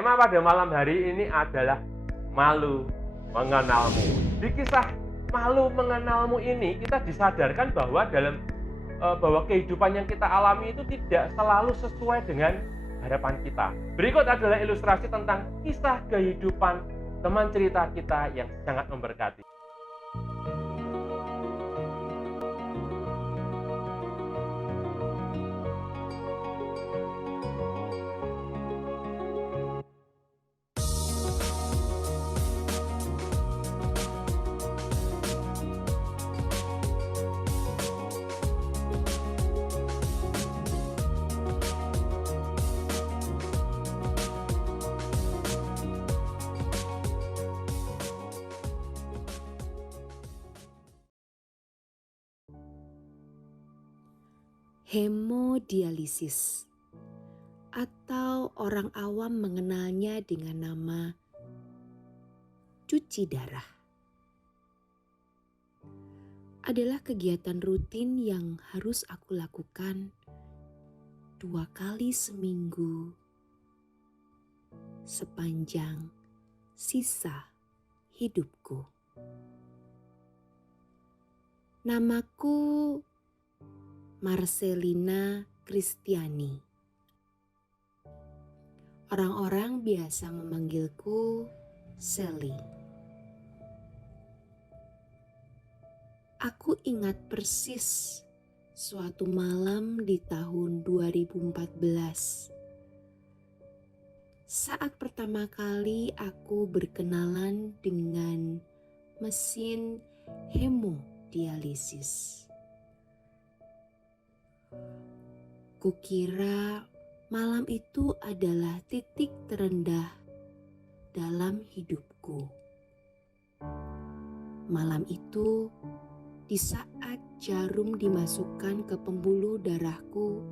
Tema pada malam hari ini adalah malu mengenalmu. Di kisah malu mengenalmu ini kita disadarkan bahwa bahwa kehidupan yang kita alami itu tidak selalu sesuai dengan harapan kita. Berikut adalah ilustrasi tentang kisah kehidupan teman cerita kita yang sangat memberkati. Hemodialisis, atau orang awam mengenalnya dengan nama cuci darah, adalah kegiatan rutin yang harus aku lakukan 2 kali seminggu sepanjang sisa hidupku. Namaku Marcelina Kristiani. Orang-orang biasa memanggilku Sally. Aku ingat persis suatu malam di tahun 2014. Saat pertama kali aku berkenalan dengan mesin hemodialisis. Kukira malam itu adalah titik terendah dalam hidupku. Malam itu, di saat jarum dimasukkan ke pembuluh darahku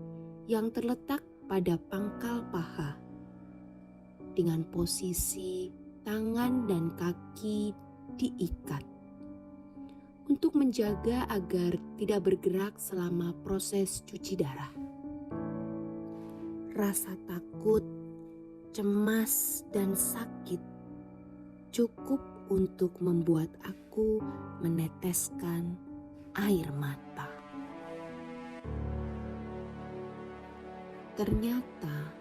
yang terletak pada pangkal paha, dengan posisi tangan dan kaki diikat untuk menjaga agar tidak bergerak selama proses cuci darah. Rasa takut, cemas, dan sakit cukup untuk membuat aku meneteskan air mata. Ternyata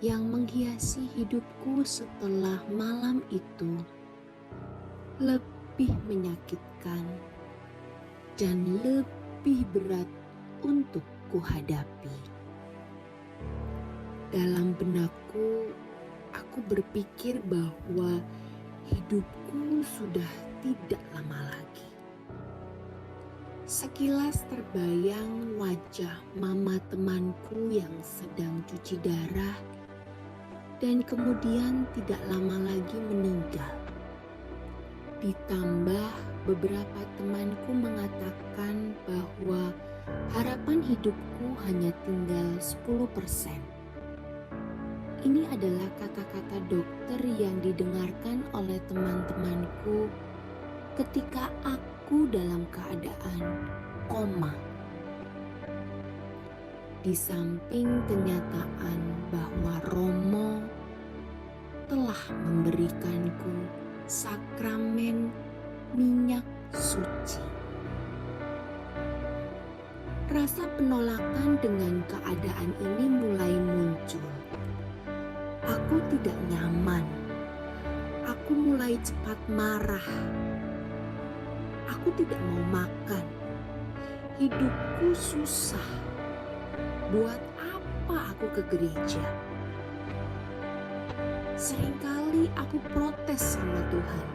yang menghiasi hidupku setelah malam itu lebih menyakitkan dan lebih berat untuk kuhadapi. Dalam benakku, aku berpikir bahwa hidupku sudah tidak lama lagi. Sekilas terbayang wajah mama temanku yang sedang cuci darah dan kemudian tidak lama lagi meninggal. Ditambah beberapa temanku mengatakan bahwa harapan hidupku hanya tinggal 10%. Ini adalah kata-kata dokter yang didengarkan oleh teman-temanku ketika aku dalam keadaan koma. Di samping kenyataan bahwa Romo telah memberikanku sakramen minyak suci. Rasa penolakan dengan keadaan ini mulai muncul. Aku tidak nyaman. Aku mulai cepat marah. Aku tidak mau makan. Hidupku susah. Buat apa aku ke gereja? Seringkali aku protes sama Tuhan.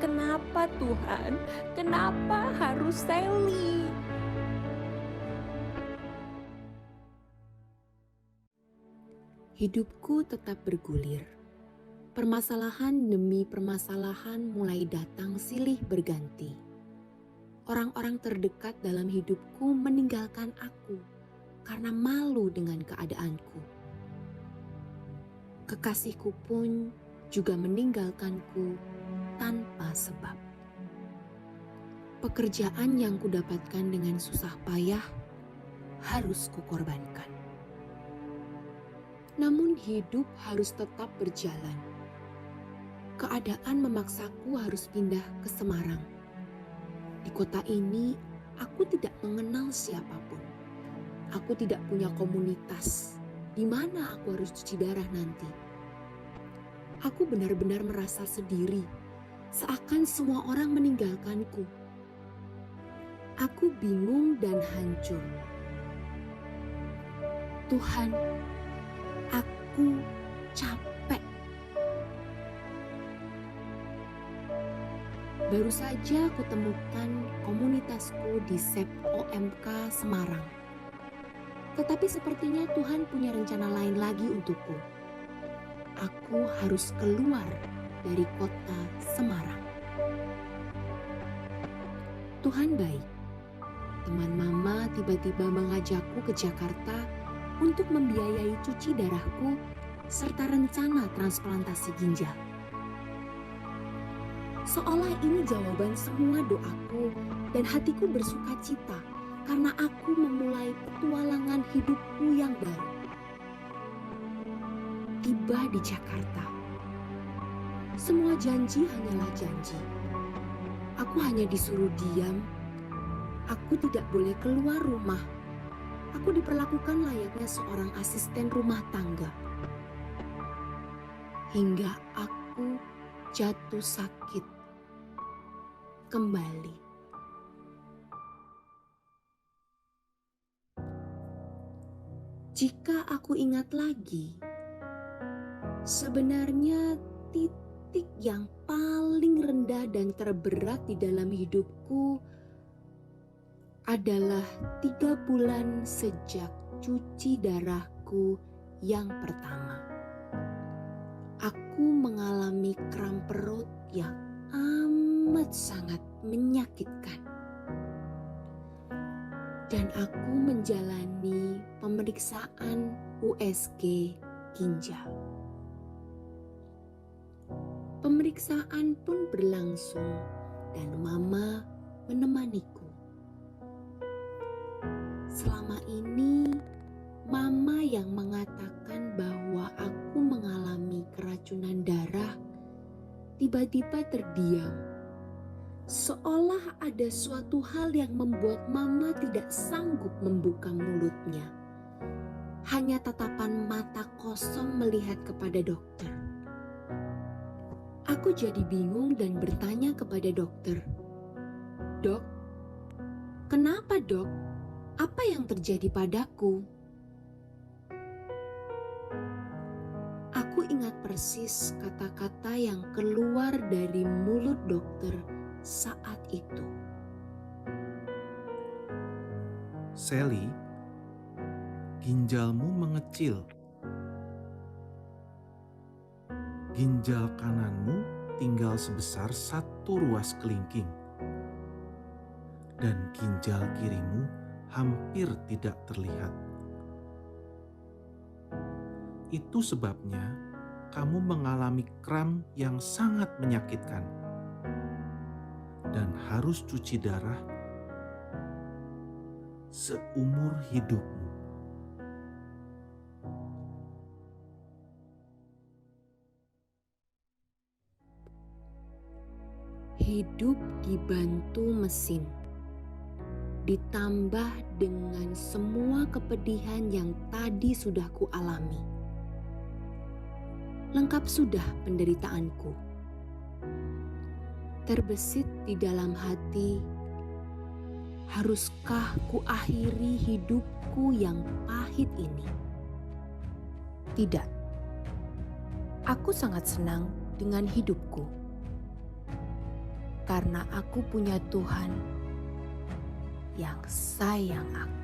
Kenapa Tuhan? Kenapa harus Sally? Hidupku tetap bergulir. Permasalahan demi permasalahan mulai datang silih berganti. Orang-orang terdekat dalam hidupku meninggalkan aku karena malu dengan keadaanku. Kekasihku pun juga meninggalkanku tanpa sebab. Pekerjaan yang kudapatkan dengan susah payah harus kukorbankan. Namun hidup harus tetap berjalan. Keadaan memaksaku harus pindah ke Semarang. Di kota ini, aku tidak mengenal siapapun. Aku tidak punya komunitas di mana aku harus cuci darah nanti. Aku benar-benar merasa sendiri, seakan semua orang meninggalkanku. Aku bingung dan hancur. Tuhan, aku capek. Baru saja aku temukan komunitasku di SEP OMK Semarang. Tetapi sepertinya Tuhan punya rencana lain lagi untukku. Aku harus keluar dari kota Semarang. Tuhan baik. Teman mama tiba-tiba mengajakku ke Jakarta untuk membiayai cuci darahku serta rencana transplantasi ginjal. Seolah ini jawaban semua doaku dan hatiku bersuka cita karena aku memulai petualangan hidupku yang baru. Tiba di Jakarta, semua janji hanyalah janji. Aku hanya disuruh diam. Aku tidak boleh keluar rumah. Aku diperlakukan layaknya seorang asisten rumah tangga. Hingga aku jatuh sakit kembali. Jika aku ingat lagi, sebenarnya titik yang paling rendah dan terberat di dalam hidupku adalah 3 bulan sejak cuci darahku yang pertama. Aku mengalami kram perut yang amat sangat menyakitkan. Dan aku menjalani pemeriksaan USG ginjal. Pemeriksaan pun berlangsung dan mama menemaniku. Selama ini mama yang mengatakan bahwa aku mengalami keracunan darah tiba-tiba terdiam. Seolah ada suatu hal yang membuat mama tidak sanggup membuka mulutnya. Hanya tatapan mata kosong melihat kepada dokter. Aku jadi bingung dan bertanya kepada dokter, "Dok, kenapa dok? Apa yang terjadi padaku?" Aku ingat persis kata-kata yang keluar dari mulut dokter saat itu. Sally, ginjalmu mengecil. Ginjal kananmu tinggal sebesar 1 ruas kelingking. Dan ginjal kirimu hampir tidak terlihat. Itu sebabnya kamu mengalami kram yang sangat menyakitkan dan harus cuci darah seumur hidupmu. Hidup dibantu mesin, ditambah dengan semua kepedihan yang tadi sudah kualami. Lengkap sudah penderitaanku. Terbesit di dalam hati, haruskah kuakhiri hidupku yang pahit ini? Tidak. Aku sangat senang dengan hidupku. Karena aku punya Tuhan yang sayang aku.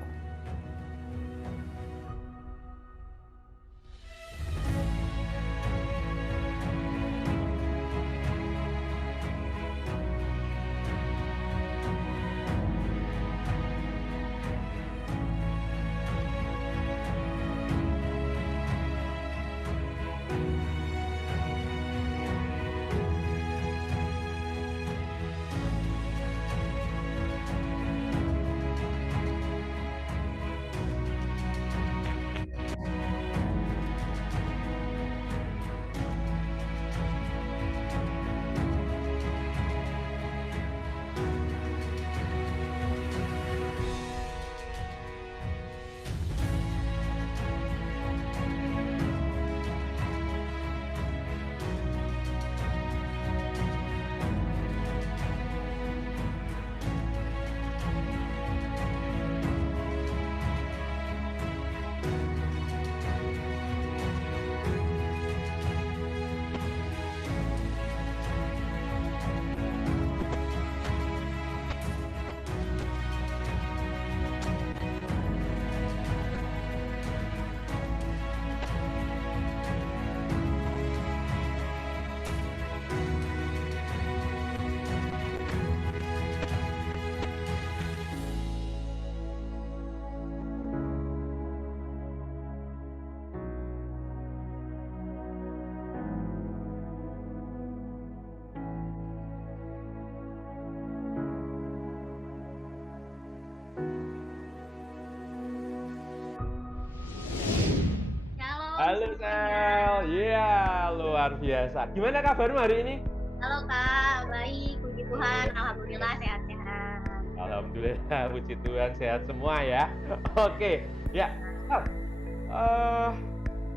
Halo Sel, iya luar biasa. Gimana kabarmu hari ini? Halo Kak, baik, puji Tuhan, Alhamdulillah sehat-sehat. Alhamdulillah, puji Tuhan sehat semua ya. Oke, ya. Sel,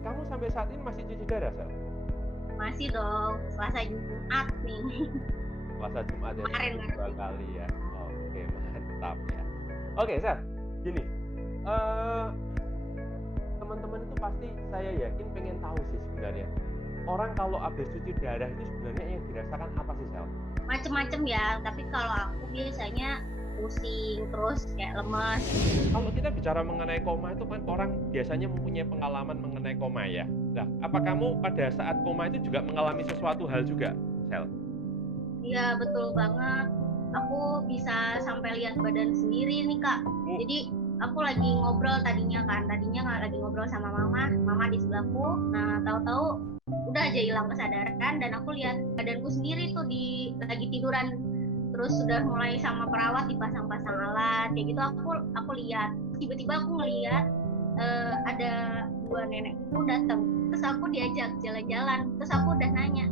kamu sampai saat ini masih cuci darah, Sel? Masih dong, Selasa Jumat nih. Puasa Jumat ya, Kemarin dua berarti. kali ya. Oke, mantap ya. Oke, Sel, gini. eh Teman-teman itu pasti saya yakin pengen tahu sih sebenarnya. Orang kalau habis cuci darah itu sebenarnya yang dirasakan apa sih, Sel? Macem-macem ya, tapi kalau aku biasanya pusing, terus kayak lemes. Kalau kita bicara mengenai koma itu kan orang biasanya mempunyai pengalaman mengenai koma ya. Nah, apa kamu pada saat koma itu juga mengalami sesuatu hal juga, Sel? Iya, betul banget. Aku bisa sampai lihat badan sendiri nih Kak. Jadi aku lagi ngobrol tadinya nggak lagi ngobrol sama mama di sebelahku. Nah, tahu-tahu udah aja hilang kesadaran dan aku lihat badanku sendiri tuh lagi tiduran. Terus sudah mulai sama perawat dipasang-pasang alat kayak gitu, aku lihat. Tiba-tiba aku ngelihat ada dua nenek itu datang. Terus aku diajak jalan-jalan. Terus aku udah nanya,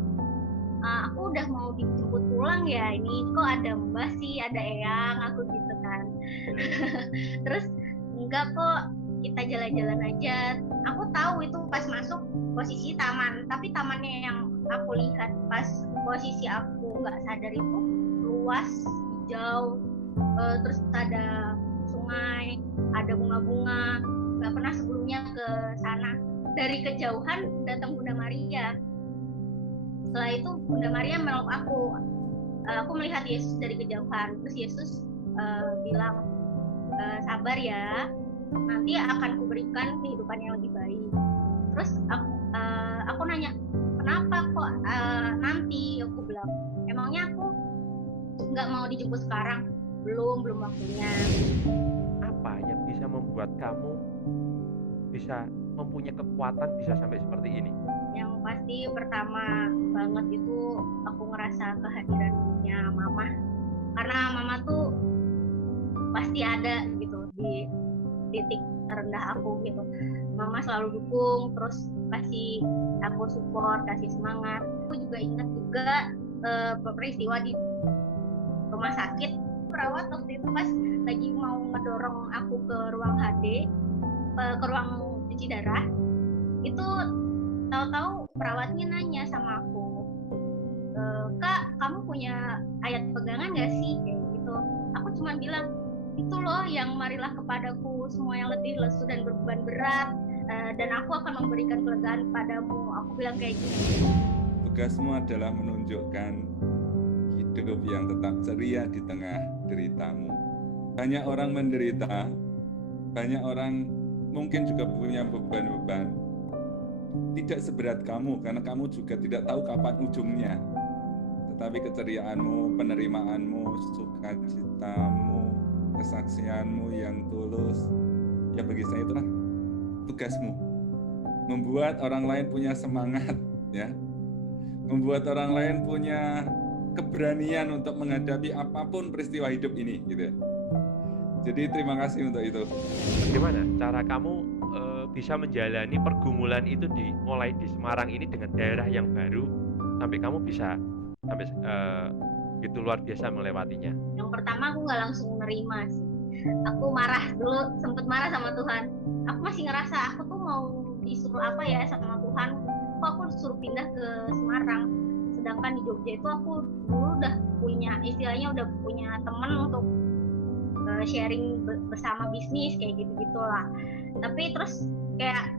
aku udah mau dijemput pulang ya, ini kok ada mbah sih, ada eyang, aku gitu kan. Terus enggak kok, kita jalan-jalan aja. Aku tahu itu pas masuk posisi taman, tapi tamannya yang aku lihat pas posisi aku nggak sadar itu luas, hijau, terus ada sungai, ada bunga-bunga. Nggak pernah sebelumnya ke sana. Dari kejauhan datang Bunda Maria. Setelah itu Bunda Maria meluk aku. Aku melihat Yesus dari kejauhan. Terus Yesus bilang, sabar ya, nanti akan kuberikan kehidupan yang lebih baik. Terus aku nanya, kenapa kok nanti? Aku bilang, emangnya aku nggak mau dijemput sekarang? Belum waktunya. Apa yang bisa membuat kamu bisa mempunyai kekuatan bisa sampai seperti ini? Yang pasti pertama banget itu aku ngerasa kehadirannya mama. Karena mama tuh pasti ada gitu di titik terendah aku gitu. Mama selalu dukung, terus kasih aku support, kasih semangat. Aku juga ingat juga peristiwa di rumah sakit. Perawat waktu itu pas lagi mau ngedorong aku ke ruang HD, ke ruang cuci darah, itu tahu-tahu perawatnya nanya sama aku, Kak, kamu punya ayat pegangan gak sih? Kayak gitu. Aku cuma bilang, itu loh yang marilah kepadaku semua yang letih, lesu dan beban berat, dan aku akan memberikan kelegaan padamu. Aku bilang kayak gitu. Tugasmu adalah menunjukkan hidup yang tetap ceria di tengah deritamu. Banyak orang menderita, banyak orang mungkin juga punya beban-beban. Tidak seberat kamu, karena kamu juga tidak tahu kapan ujungnya. Tetapi keceriaanmu, penerimaanmu, sukacitamu, kesaksianmu yang tulus, ya bagi saya itulah tugasmu. Membuat orang lain punya semangat, ya. Membuat orang lain punya keberanian untuk menghadapi apapun peristiwa hidup ini, gitu ya. Jadi terima kasih untuk itu. Bagaimana cara kamu bisa menjalani pergumulan itu mulai di Semarang ini dengan daerah yang baru sampai kamu bisa sampai begitu luar biasa melewatinya? Yang pertama aku nggak langsung nerima sih. Aku marah dulu, sempet marah sama Tuhan. Aku masih ngerasa aku tuh mau disuruh apa ya sama Tuhan. Kok aku disuruh pindah ke Semarang? Sedangkan di Jogja itu aku dulu udah punya, istilahnya udah punya temen untuk sharing bersama bisnis kayak gitu-gitulah. Tapi terus kayak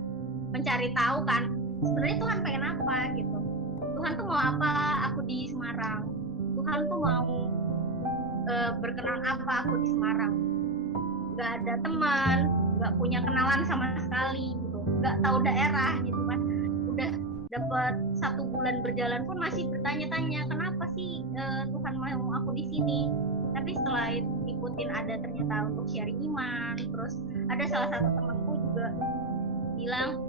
mencari tahu kan, sebenarnya Tuhan pengen apa gitu. Tuhan tuh mau apa aku di Semarang? Tuhan tuh mau berkenan apa aku di Semarang? Gak ada teman, gak punya kenalan sama sekali gitu, gak tahu daerah gitu kan. Udah dapat 1 bulan berjalan pun masih bertanya-tanya kenapa sih Tuhan mau aku di sini. Tapi setelah ikutin ada ternyata untuk sharing iman, terus ada salah satu temanku juga bilang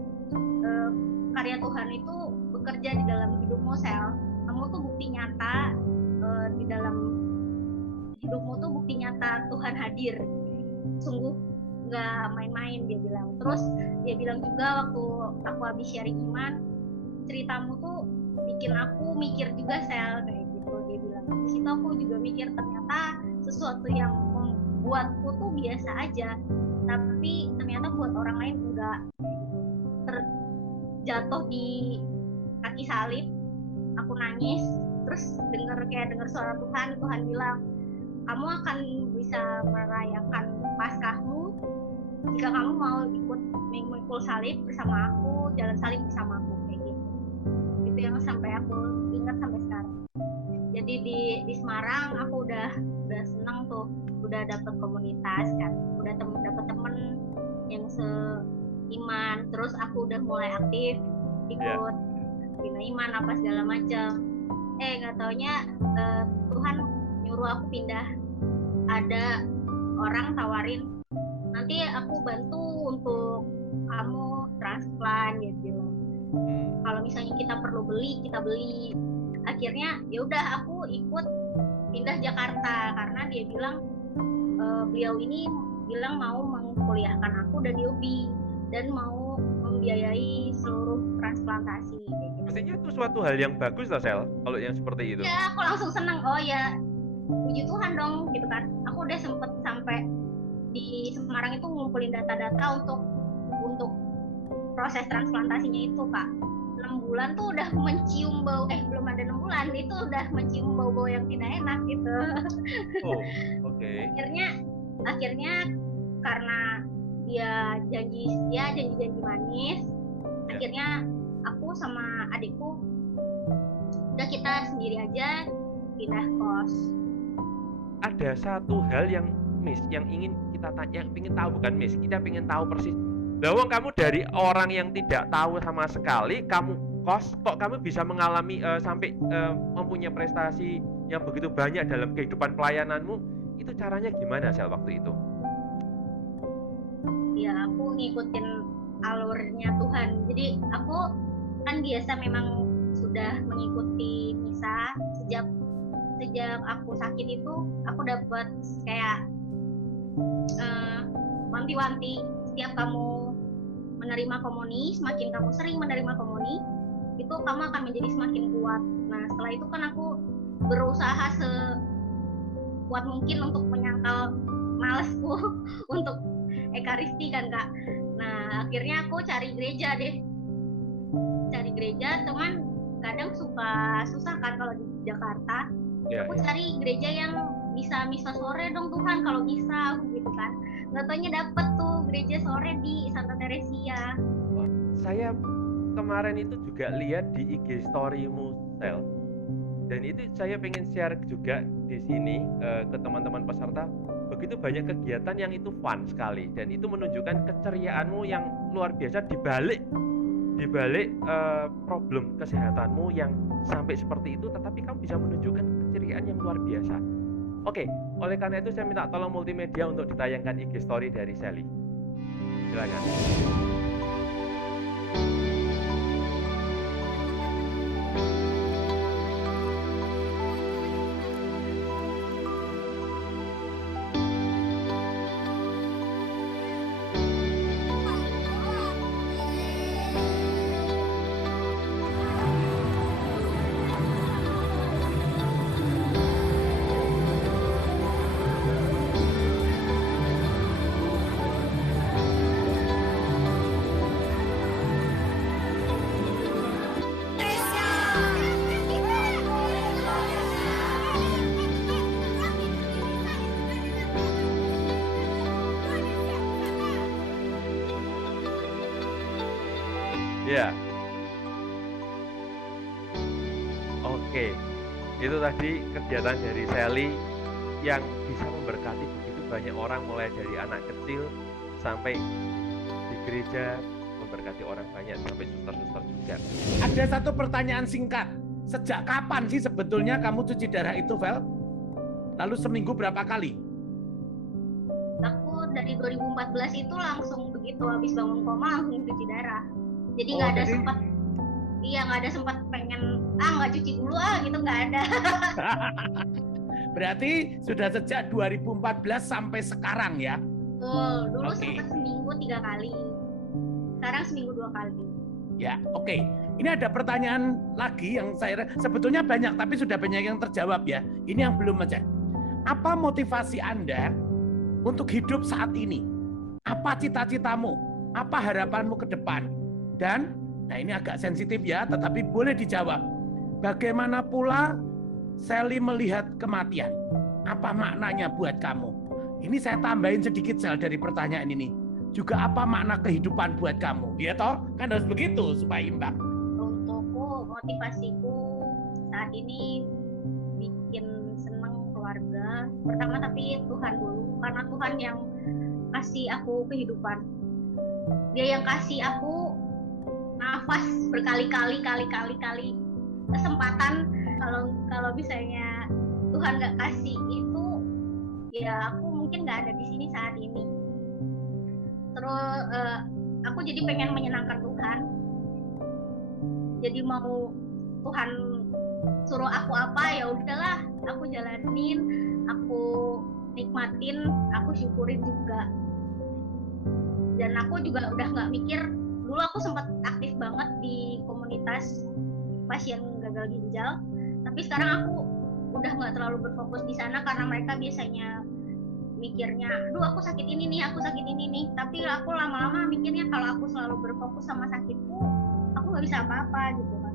karya Tuhan itu bekerja di dalam hidupmu, Sel. Kamu tuh bukti nyata di dalam hidupmu tuh bukti nyata Tuhan hadir. Sungguh nggak main-main, dia bilang. Terus dia bilang juga waktu aku habis sharing iman, ceritamu tuh bikin aku mikir juga Sel, kayak gitu dia bilang. Di situ aku juga mikir ternyata sesuatu yang membuatku tuh biasa aja, tapi ternyata buat orang lain enggak. Terjatuh di kaki salib, aku nangis, terus dengar suara Tuhan bilang, kamu akan bisa merayakan Paskahmu jika kamu mau ikut memikul salib bersama aku, jalan salib bersama aku, kayak gitu. Itu yang sampai aku ingat sampai sekarang. Jadi di Semarang aku udah seneng tuh, udah dapet komunitas kan, udah dapet temen yang seiman, terus aku udah mulai aktif ikut bina iman apa segala macam. Nggak taunya Tuhan nyuruh aku pindah. Ada orang tawarin, nanti aku bantu untuk kamu transplant gitu. Kalau misalnya kita perlu beli, kita beli. Akhirnya ya udah aku ikut pindah Jakarta karena dia bilang beliau ini bilang mau mengkuliahkan aku dan Yobi dan mau membiayai seluruh transplantasi. Gitu. Mestinya itu suatu hal yang bagus lah Sel, kalau yang seperti itu. Ya aku langsung seneng, oh ya puji Tuhan dong gitu kan. Aku udah sempet sampai di Semarang itu ngumpulin data-data untuk proses transplantasinya itu Kak. 6 bulan tuh udah mencium bau, belum ada 6 bulan itu udah mencium bau-bau yang tidak enak gitu. Oh, oke. Akhirnya karena dia janji manis, akhirnya aku sama adikku udah kita sendiri aja pindah kos. Ada satu hal yang Miss yang ingin kita tanya, ingin tahu bukan Miss, kita ingin tahu persis. Lawang kamu dari orang yang tidak tahu sama sekali, kamu kos, kok kamu bisa mengalami sampai mempunyai prestasi yang begitu banyak dalam kehidupan pelayananmu? Itu caranya gimana Sel waktu itu? Ya aku ngikutin alurnya Tuhan. Jadi aku kan biasa memang sudah mengikuti misa sejak aku sakit itu, aku dapat kayak wanti-wanti, setiap kamu menerima komuni, semakin kamu sering menerima komuni, itu kamu akan menjadi semakin kuat. Nah setelah itu kan aku berusaha sekuat mungkin untuk menyangkal malesku untuk ekaristi kan Kak. Nah akhirnya aku cari gereja, cuman kadang suka susah kan kalau di Jakarta. Aku cari gereja yang bisa misa sore dong Tuhan, kalau bisa gitu kan. Nggak taunya dapet tuh gereja sore di Santa Teresia. Saya kemarin itu juga lihat di IG story-mu Sel, dan itu saya pengen share juga di sini ke teman-teman peserta. Begitu banyak kegiatan yang itu fun sekali, dan itu menunjukkan keceriaanmu yang luar biasa di balik problem kesehatanmu yang sampai seperti itu, tetapi kamu bisa menunjukkan keceriaan yang luar biasa. Oke, oleh karena itu saya minta tolong multimedia untuk ditayangkan IG story dari Sally. Silakan. Ya. Oke. Itu tadi kegiatan dari Sally yang bisa memberkati begitu banyak orang, mulai dari anak kecil sampai di gereja, memberkati orang banyak sampai suster-suster juga. Ada satu pertanyaan singkat. Sejak kapan sih sebetulnya kamu cuci darah itu, Vel? Lalu seminggu berapa kali? Aku dari 2014 itu langsung begitu habis bangun koma langsung cuci darah. Jadi nggak ada sempat pengen nggak cuci dulu gitu, nggak ada. Berarti sudah sejak 2014 sampai sekarang ya? Betul, dulu Oke. sempat seminggu 3 kali. Sekarang seminggu 2 kali. Ya, oke. Ini ada pertanyaan lagi yang saya sebetulnya banyak, tapi sudah banyak yang terjawab ya. Ini yang belum aja. Apa motivasi Anda untuk hidup saat ini? Apa cita-citamu? Apa harapanmu ke depan? Dan, nah ini agak sensitif ya, tetapi boleh dijawab. Bagaimana pula Sally melihat kematian? Apa maknanya buat kamu? Ini saya tambahin sedikit Sel dari pertanyaan ini. Juga apa makna kehidupan buat kamu? Ya toh, kan harus begitu supaya imbang. Untukku, motivasiku saat ini bikin seneng keluarga. Pertama tapi Tuhan dulu, karena Tuhan yang kasih aku kehidupan. Dia yang kasih aku nafas berkali-kali kesempatan. Kalau misalnya Tuhan nggak kasih itu, ya aku mungkin nggak ada di sini saat ini. Terus aku jadi pengen menyenangkan Tuhan. Jadi mau Tuhan suruh aku apa, ya udahlah, aku jalanin, aku nikmatin, aku syukurin juga. Dan aku juga udah nggak mikir. Dulu aku sempat aktif banget di komunitas pasien gagal ginjal, tapi sekarang aku udah nggak terlalu berfokus di sana karena mereka biasanya mikirnya, aduh aku sakit ini nih, tapi aku lama-lama mikirnya kalau aku selalu berfokus sama sakitku, aku nggak bisa apa-apa gitu kan.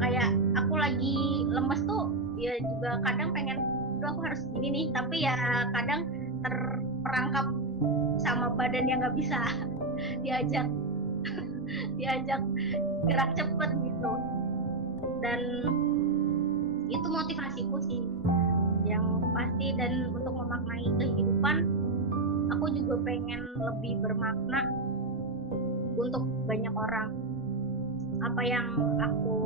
Kayak aku lagi lemes tuh, ya juga kadang pengen, aduh aku harus gini nih, tapi ya kadang terperangkap sama badan yang nggak bisa diajak gerak cepet gitu. Dan itu motivasiku sih yang pasti. Dan untuk memaknai kehidupan, aku juga pengen lebih bermakna untuk banyak orang. Apa yang aku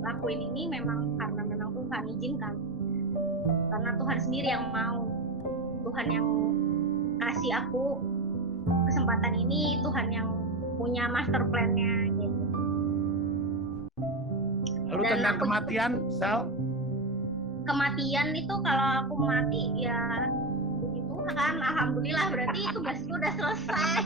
lakuin ini memang karena memang Tuhan izinkan, karena Tuhan sendiri yang mau, Tuhan yang kasih aku kesempatan ini, Tuhan yang punya master plan-nya gitu. Lalu Dan tentang aku kematian, Sel? Kematian itu kalau aku mati ya puji Tuhan, alhamdulillah, berarti tugasku udah selesai.